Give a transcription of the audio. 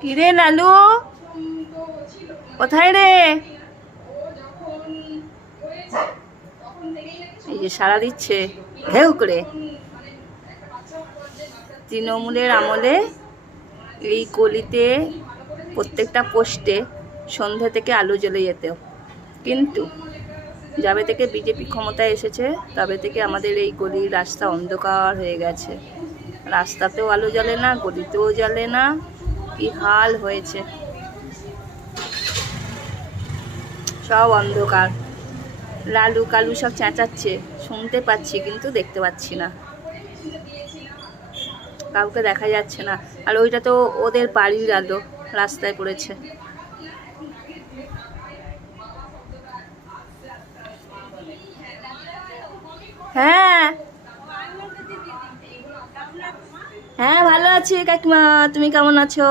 কিরে লালু, কোথায় রে? এই যে সাড়া দিচ্ছে ঘেউ করে। তৃণমূলের আমলে এই গলিতে প্রত্যেকটা পোস্টে সন্ধ্যা থেকে আলো জ্বলে যেত, কিন্তু যাবে থেকে বিজেপি ক্ষমতায় এসেছে তবে থেকে আমাদের এই গলির রাস্তা অন্ধকার হয়ে গেছে। রাস্তাতেও আলো জ্বলে না, গলিতেও জ্বলে না, কি হাল হয়েছে, সব অন্ধকার। লালু কালু সব চেঁচাচ্ছে, শুনতে পাচ্ছি কিন্তু দেখতে পাচ্ছি না, কাউকে দেখা যাচ্ছে না। আর ওইটা তো ওদের বাড়ির আলো রাস্তায় পড়েছে। হ্যাঁ হ্যাঁ, ভালো আছি কাকিমা, তুমি কেমন আছো?